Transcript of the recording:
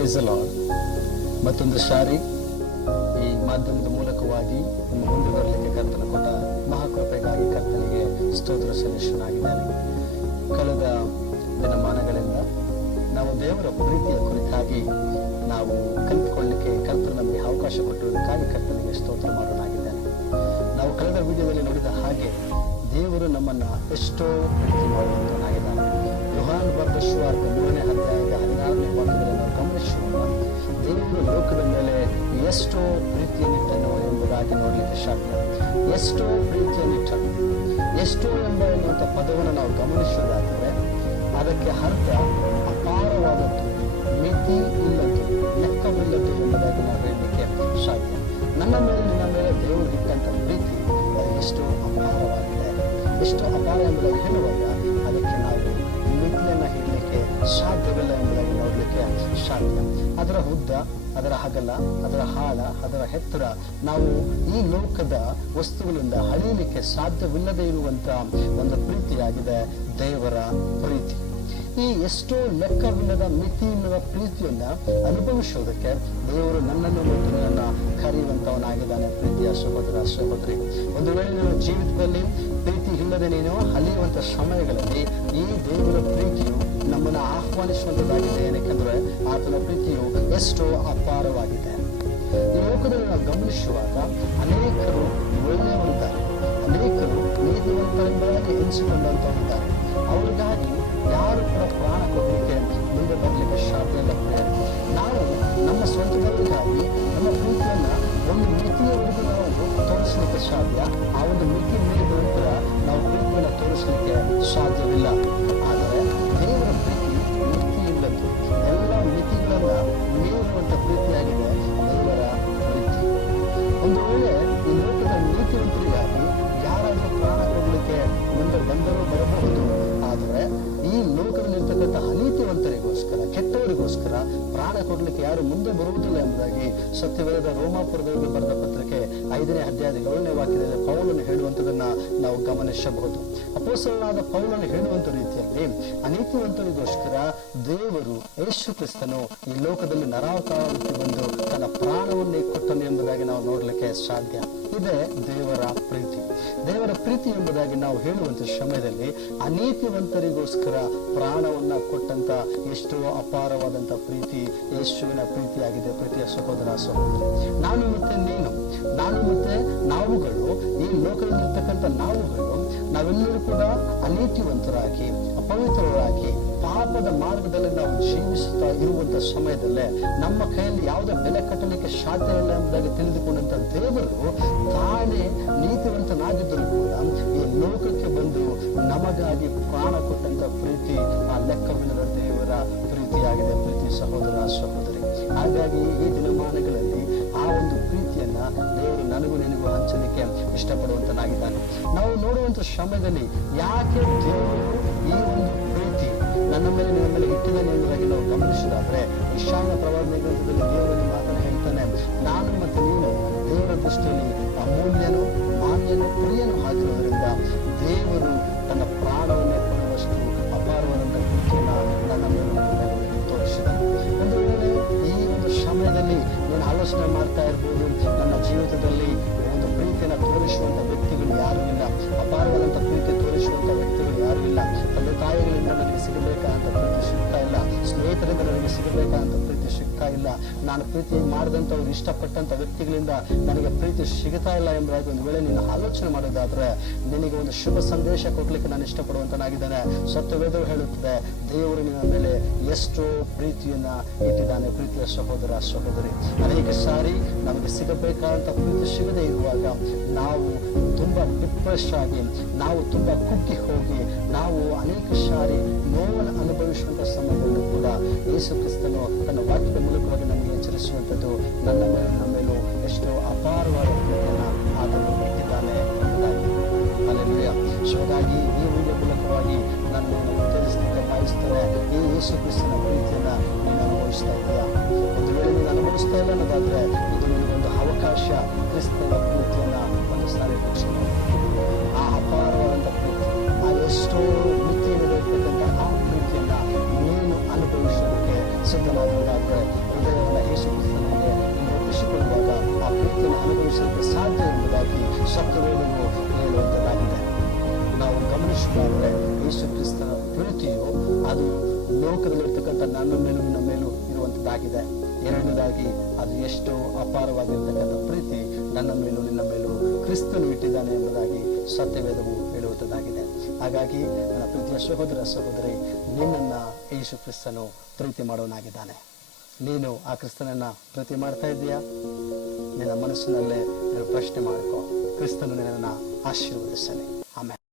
Praise the lord. ಮತ್ತೊಂದು ಸಾರಿ ಈ ಮಾಧ್ಯಮದ ಮೂಲಕವಾಗಿ ನಿಮ್ಮ ಮುಂದೆ ಬರಲಿಕ್ಕೆ ಕರ್ತನ ಕೊಟ್ಟ ಮಹಾಕೃಪೆಗಾಗಿ ಕರ್ತನಿಗೆ ಸ್ತೋತ್ರ ಸಲ್ಲಿಸನಾಗಿದ್ದಾನೆ. ಕಳೆದ ದಿನಮಾನಗಳಿಂದ ನಾವು ದೇವರ ಪ್ರೀತಿಯ ಕುರಿತಾಗಿ ನಾವು ಕಲಿತುಕೊಳ್ಳಲಿಕ್ಕೆ ಕರ್ತನ ನಮಗೆ ಅವಕಾಶ ಕೊಟ್ಟಿರುವುದಕ್ಕಾಗಿ ಕರ್ತನಿಗೆ ಸ್ತೋತ್ರ ಮಾಡೋಣಾಗಿದ್ದಾನೆ. ನಾವು ಕಳೆದ ವಿಡಿಯೋದಲ್ಲಿ ನೋಡಿದ ಹಾಗೆ ದೇವರು ನಮ್ಮನ್ನ ಎಷ್ಟೋ ಪ್ರೀತಿ ಮಾಡುವಂತನಾಗಿದ್ದಾನೆ. ಯೋಹಾನ ಬರೆದ ಸುವಾರ್ತೆ 3ನೇ ಅಧ್ಯಾಯದ 16ನೇ ವಾಕ್ಯದಲ್ಲಿ ನಾವು ಗಮನಿಸುವ ದೇವರು ಲೋಕದ ಮೇಲೆ ಎಷ್ಟೋ ಪ್ರೀತಿಯನ್ನಿಟ್ಟನು ಎಂಬುದಾಗಿ ನೋಡಲಿಕ್ಕೆ ಸಾಧ್ಯ. ಎಷ್ಟೋ ಪ್ರೀತಿಯನ್ನಿಟ್ಟನು, ಎಷ್ಟೋ ಎನ್ನುವಂಥ ಪದವನ್ನು ನಾವು ಗಮನಿಸುವುದಾದರೆ ಅದಕ್ಕೆ ಅರ್ಥ ಅಪಾರವಾದದ್ದು, ಮಿತಿ ಇಲ್ಲದ್ದು, ಲೆಕ್ಕವಿಲ್ಲದ್ದು ಎಂಬುದಾಗಿ ನಾವು ಹೇಳಲಿಕ್ಕೆ ಸಾಧ್ಯ. ನನ್ನ ಮೇಲೆ ನಿನ್ನ ಮೇಲೆ ದೇವರು ಇಟ್ಟಂತ ಪ್ರೀತಿ ಅದು ಎಷ್ಟು ಅಪಾರವಾಗಿದೆ. ಎಷ್ಟು ಅಪಾರ ಎಂಬುದಾಗಿ ಹೇಳುವಾಗ ಅದಕ್ಕೆ ನಾವು ಮಿತಿಯನ್ನು ಹೇಳಲಿಕ್ಕೆ ಸಾಧ್ಯವಿಲ್ಲ ಎಂಬುದಾಗಿ ನೋಡಲಿಕ್ಕೆ ಸಾಧ್ಯ. ಅದರ ಉದ್ದ, ಅದರ ಅಗಲ, ಅದರ ಆಳ, ಅದರ ಎತ್ತರ ನಾವು ಈ ಲೋಕದ ವಸ್ತುಗಳಿಂದ ಅಳೆಯಲಿಕ್ಕೆ ಸಾಧ್ಯವಿಲ್ಲದೆ ಇರುವಂತ ಒಂದು ಪ್ರೀತಿಯಾಗಿದೆ ದೇವರ ಪ್ರೀತಿ. ಈ ಎಷ್ಟೋ ಲೆಕ್ಕವಿಲ್ಲದ ಮಿತಿ ಇಲ್ಲದ ಪ್ರೀತಿಯನ್ನ ಅನುಭವಿಸುವುದಕ್ಕೆ ದೇವರು ನನ್ನನ್ನು ಮತ್ತು ನನ್ನನ್ನು ಕರೆಯುವಂತವನಾಗಿದ್ದಾನೆ. ಪ್ರೀತಿಯ ಸಹೋದರ ಸಹೋದರಿ, ಒಂದು ವೇಳೆ ನಿಮ್ಮ ಜೀವಿತದಲ್ಲಿ ಪ್ರೀತಿ ಇಲ್ಲದೆ ನೀನು ಅಲಿಯುವಂತ ಸಮಯಗಳಲ್ಲಿ ಈ ದೇವರ ಪ್ರೀತಿಯು ನಮ್ಮನ್ನು ಆಹ್ವಾನಿಸುವಂತದ್ದಾಗಿದೆ. ಏನಕ್ಕೆಂದ್ರೆ ಆತನ ಪ್ರೀತಿಯು ಎಷ್ಟೋ ಅಪಾರವಾಗಿದೆ. ಈ ಲೋಕದಲ್ಲಿ ನಾವು ಗಮನಿಸುವಾಗ ಅನೇಕರು ಒಳ್ಳೆಯವರಿದ್ದಾರೆ, ಅನೇಕರು ನೀತಿವಂತರೆಂಬುದಾಗಿ ಎನಿಸಿಕೊಂಡಂತವರಿದ್ದಾರೆ. ಅವರಿಗಾಗಿ ಯಾರು ಕೂಡ ಪ್ರಾಣ ಕೊಡಲಿಕ್ಕೆ ಮುಂದೆ ಬರಲಿಕ್ಕೆ ಸಾಧ್ಯ ಇಲ್ಲ. ನಾವು ನಮ್ಮ ಸ್ವಂತದಕ್ಕಾಗಿ ನಮ್ಮ ಪ್ರೀತಿಯನ್ನ ಒಂದು ಮಿತಿಯವರೆಗೂ ನಾವು ತೋರಿಸಲಿಕ್ಕೆ ಸಾಧ್ಯ. ಆ ಒಂದು ಮಿತಿ ಮೀರಿದ ನಂತರ ನಾವು ಪ್ರೀತಿಯನ್ನು ತೋರಿಸಲಿಕ್ಕೆ ಸಾಧ್ಯವಿಲ್ಲ. ಆದರೆ ದೇವರ ಪ್ರೀತಿ ಮಿತಿ ಇಲ್ಲದ್ದು, ಎಲ್ಲ ಮಿತಿಗಳನ್ನ ಮೀರುವಂತ ಪ್ರೀತಿಯಾಗಿದೆ ದೇವರ ಪ್ರೀತಿ. ಒಂದು ವೇಳೆ ಈ ಲೋಕದ ನೀತಿವಂತರಿಗಾಗಿ ಯಾರಾದರೂ ಪ್ರಾಣ ಕೊಡಲಿಕ್ಕೆ ಮುಂದೆ ಬಂದರೂ ಬರಬಹುದು. ಆದರೆ ಈ ಲೋಕದಲ್ಲಿರ್ತಕ್ಕಂಥ ಅನೀತಿವಂತರಿಗೋಸ್ಕರ, ಕೆಟ್ಟವರಿಗೋಸ್ಕರ ಪ್ರಾಣ ಕೊಡಲಿಕ್ಕೆ ಯಾರು ಮುಂದೆ ಬರುವುದಿಲ್ಲ ಎಂಬುದಾಗಿ ಸತ್ಯವೇದ ರೋಮಾಪುರದವರಿಗೆ ಬರೆದ ಪತ್ರಿಕೆ 5ನೇ ಅಧ್ಯಾಯದ 7ನೇ ವಾಕ್ಯದಲ್ಲಿ ಪೌಲನು ಹೇಳುವಂಥದನ್ನ ನಾವು ಗಮನಿಸಬಹುದು. ಅಪೊಸ್ತಲನಾದ ಪೌಲನು ಹೇಳುವಂತ ರೀತಿಯಲ್ಲಿ ಅನೀತಿವಂತರಿಗೋಸ್ಕರ ದೇವರು ಯೇಸು ಕ್ರಿಸ್ತನು ಈ ಲೋಕದಲ್ಲಿ ನರಾವತಾರಕ್ಕೆ ಬಂದು ತನ್ನ ಪ್ರಾಣವನ್ನೇ ಕೊಟ್ಟನು ಎಂಬುದಾಗಿ ನಾವು ನೋಡಲಿಕ್ಕೆ ಸಾಧ್ಯ. ಇದೇ ದೇವರ ಪ್ರೀತಿ. ದೇವರ ಪ್ರೀತಿ ಎಂಬುದಾಗಿ ನಾವು ಹೇಳುವಂತ ಸಮಯದಲ್ಲಿ ಅನೀತಿವಂತರಿಗೋಸ್ಕರ ಪ್ರಾಣವನ್ನ ಕೊಟ್ಟಂತ ಎಷ್ಟೋ ಅಪಾರವಾದಂತ ಪ್ರೀತಿ ಯೇಸುವಿನ ಪ್ರೀತಿಯಾಗಿದೆ. ಪ್ರೀತಿಯ ಸಹೋದರ ಸಹೋದರಿ, ನಾನು ಮತ್ತೆ ನೀನು, ನಾನು ಮತ್ತೆ ನಾವುಗಳು, ಈ ಲೋಕದಲ್ಲಿರ್ತಕ್ಕಂಥ ನಾವುಗಳು, ನಾವೆಲ್ಲರೂ ಕೂಡ ಅನೀತಿವಂತರಾಗಿ, ಅಪವಿತ್ರರಾಗಿ, ಪಾಪದ ಮಾರ್ಗದಲ್ಲಿ ನಾವು ಜೀವಿಸುತ್ತಾ ಇರುವಂತ ಸಮಯದಲ್ಲೇ ನಮ್ಮ ಕೈಯಲ್ಲಿ ಯಾವುದೇ ಬೆಲೆ ಕಟ್ಟಲಿಕ್ಕೆ ಸಾಧ್ಯ ಇಲ್ಲ ಎಂಬುದಾಗಿ ತಿಳಿದುಕೊಂಡಂತ ದೇವರು ತಾನೇ ನೀತಿವಂತನಾಗಿದ್ದರೂ ಕೂಡ ಈ ಲೋಕಕ್ಕೆ ಬಂದು ನಮಗಾಗಿ ಪ್ರಾಣ ಕೊಟ್ಟಂತ ಪ್ರೀತಿ ಆ ಲೆಕ್ಕವಿಲ್ಲದ ದೇವರ ಪ್ರೀತಿಯಾಗಿದೆ. ಪ್ರೀತಿ ಸಹೋದರ ಸಹೋದರಿ, ಹಾಗಾಗಿ ಈ ದಿನಮಾನಗಳಲ್ಲಿ ಆ ಒಂದು ಪ್ರೀತಿಯನ್ನ ದೇವರು ನನಗೂ ನಿನಗೂ ಹಂಚಲಿಕ್ಕೆ ಇಷ್ಟಪಡುವಂತನಾಗಿದ್ದಾನೆ. ನಾವು ನೋಡುವಂತ ಸಮಯದಲ್ಲಿ ಯಾಕೆ ದೇವರು ಈ ಒಂದು ಪ್ರೀತಿ ನನ್ನ ಮೇಲೆ ನಿನ್ನ ಮೇಲೆ ಇಟ್ಟಿದ್ದಾನೆ ಎಂಬುದಾಗಿ ನಾವು ಗಮನಿಸಿದಾದ್ರೆ ಈಶಾನ್ಯ ಪ್ರವಾದನೆ ಗ್ರಂಥದಲ್ಲಿ ದೇವರಲ್ಲಿ ಮಾತನ್ನು ಹೇಳ್ತಾನೆ, ನಾನು ಮತ್ತು ನೀನು ದೇವರ ದೃಷ್ಟಿಯಲ್ಲಿ ಅಮೂಲ್ಯನು, ಮಾನ್ಯನು, ಪ್ರಿಯನು ಆಗಿರುವುದರಿಂದ ದೇವರು ತನ್ನ ಪ್ರಾಣವನ್ನೇ ಕೊಡುವಷ್ಟು ಅಪಾರವಾದಂಥ ಪ್ರೀತಿಯನ್ನು ನನ್ನ ಮೇಲೆ ತೋರಿಸಿದನು. ಒಂದು ವೇಳೆ ಈ ಒಂದು ಸಮಯದಲ್ಲಿ ನಾನು ಆಲೋಚನೆ ಮಾಡ್ತಾ ಇರ್ಬೋದು, ನನ್ನ ಜೀವಿತದಲ್ಲಿ ಒಂದು ಪ್ರೀತಿಯನ್ನು ತೋರಿಸುವಂತ ವ್ಯಕ್ತಿಗಳು ಯಾರೂ ಇಲ್ಲ, ಅಪಾರವಾದಂಥ ಪ್ರೀತಿ ತೋರಿಸುವಂತ ವ್ಯಕ್ತಿಗಳು ಯಾರೂ ಇಲ್ಲ. ತಂದೆ ತಾಯಿಗಳಿಂದ ನನಗೆ ಸಿಗಬೇಕಾದಂಥ ಪ್ರೀತಿ ಸಿಗ್ತಾ ಇಲ್ಲ, ಸ್ನೇಹಿತರಿಂದ ನನಗೆ ಸಿಗಬೇಕಾದಂಥ ಪ್ರೀತಿ ಸಿಗ್ತಾ ಇಲ್ಲ, ನಾನು ಪ್ರೀತಿ ಮಾಡಿದಂಥವ್ರು ಇಷ್ಟಪಟ್ಟಂತ ವ್ಯಕ್ತಿಗಳಿಂದ ನನಗೆ ಪ್ರೀತಿ ಸಿಗ್ತಾ ಇಲ್ಲ ಎಂಬುದಾಗಿ ಒಂದು ವೇಳೆ ನೀನು ಆಲೋಚನೆ ಮಾಡೋದಾದ್ರೆ ನಿನಗೆ ಒಂದು ಶುಭ ಸಂದೇಶ ಕೊಡ್ಲಿಕ್ಕೆ ನಾನು ಇಷ್ಟಪಡುವಂತನಾಗಿದ್ದೇನೆ. ಸತ್ಯವೇದವು ಹೇಳುತ್ತದೆ, ದೇವರು ನಿನ್ನ ಮೇಲೆ ಎಷ್ಟೋ ಪ್ರೀತಿಯನ್ನ ಇಟ್ಟಿದ್ದಾನೆ. ಪ್ರೀತಿಯ ಸಹೋದರ ಸಹೋದರಿ, ಅನೇಕ ಸಾರಿ ನಮಗೆ ಸಿಗಬೇಕಾದಂತ ಪ್ರೀತಿ ಸಿಗದೆ ಇರುವಾಗ ನಾವು ತುಂಬಾ ಡಿಪ್ರೆಸ್ ಆಗಿ, ನಾವು ತುಂಬಾ ಕುಗ್ಗಿ ಹೋಗಿ, ನಾವು ಅನೇಕ ಸಾರಿ ನೋವನ್ನು ಅನುಭವಿಸುವಂತ ಸಮಯದಲ್ಲೂ ಕೂಡ ಯೇಸು ಕ್ರಿಸ್ತನು ತನ್ನ ವಾಕ್ಯದ ಮೂಲಕವಾಗಿ ನಮಗೆ ಎಚ್ಚರಿಸುವಂಥದ್ದು, ನನ್ನ ಮೇಲೆ ನಮ್ಮ ಮೇಲೂ ಎಷ್ಟೋ ಅಪಾರವಾದ ಪ್ರೀತಿಯನ್ನ ಆತನು ಇಟ್ಟಿದ್ದಾನೆ ಎಂಬುದಾಗಿ. ಹಲ್ಲೆಲೂಯಾ. ಹಾಗಾಗಿ ಈ ವಿಡಿಯೋ ಮೂಲಕವಾಗಿ ನಾನು ಉತ್ತರಿಸಲಿಕ್ಕೆ ಬಯಸ್ತೇನೆ, ಈ ಯೇಸು ಕ್ರಿಸ್ತನ ಪ್ರೀತಿಯನ್ನ ನೀನು ಅನುಭವಿಸ್ತಾ ಇದೆಯಾ? ಒಂದು ವೇಳೆ ನೀನು ಅನುಭವಿಸ್ತಾ ಇಲ್ಲ ಅನ್ನೋದಾದ್ರೆ ಇದು ನಿನಗೊಂದು ಅವಕಾಶ ಕ್ರಿಸ್ತನ ಪ್ರೀತಿಯನ್ನ ಒಂದು ಸಾರಿ ಆ ಅಪಾರವಾದಂಥ ಪ್ರೀತಿ, ಆ ಎಷ್ಟೋ ಮಿತಿಯನ್ನು ಇರ್ತಕ್ಕಂಥ ಆ ಪ್ರೀತಿಯನ್ನ ನೀನು ಅನುಭವಿಸೋದಕ್ಕೆ ಸಿದ್ಧನಾಗುವುದಾದರೆ ಹೃದಯವನ್ನು ಯೇಸು ಕ್ರಿಸ್ತನಿಗೆ ನೀನು ಒಪ್ಪಿಸಿಕೊಳ್ಳುವಾಗ ಆ ಪ್ರೀತಿಯನ್ನು ಅನುಭವಿಸಲಿಕ್ಕೆ ಸಾಧ್ಯ ಎಂಬುದಾಗಿ ಸತ್ಯವೇದವು ಹೇಳುವಂಥದ್ದಾಗಿದೆ. ನಾವು ಗಮನಿಸುವುದಾದರೆ ಯೇಸು ಕ್ರಿಸ್ತನ ಪ್ರೀತಿಯು ಅದು ಲೋಕದಲ್ಲಿರ್ತಕ್ಕಂಥ ನನ್ನ ಮೇಲೂ ನಿನ್ನ ಮೇಲೂ ಇರುವಂಥದ್ದಾಗಿದೆ. ಎರಡನೇದಾಗಿ ಅದು ಎಷ್ಟೋ ಅಪಾರವಾಗಿರ್ತಕ್ಕಂಥ ಪ್ರೀತಿ ನನ್ನ ಮೇಲೂ ನಿನ್ನ ಮೇಲೂ ಕ್ರಿಸ್ತನು ಇಟ್ಟಿದ್ದಾನೆ ಎಂಬುದಾಗಿ ಸತ್ಯವೇದವು ಹೇಳುವಂಥದ್ದಾಗಿದೆ. ಹಾಗಾಗಿ ನನ್ನ ಪ್ರೀತಿಯ ಸಹೋದರ ಸಹೋದರಿ, ನಿನ್ನನ್ನ ಯೇಸು ಕ್ರಿಸ್ತನು ಪ್ರೀತಿ ಮಾಡೋನಾಗಿದ್ದಾನೆ. ನೀನು ಆ ಕ್ರಿಸ್ತನನ್ನ ಪ್ರೀತಿ ಮಾಡ್ತಾ ಇದ್ದೀಯಾ? ನಿನ್ನ ಮನಸ್ಸಿನಲ್ಲೇ ನೀನು ಪ್ರಶ್ನೆ ಮಾಡಿಕೊ. ಕ್ರಿಸ್ತನು ನಿನ್ನನ್ನು ಆಶೀರ್ವದಿಸಲಿ. ಆಮೇಲೆ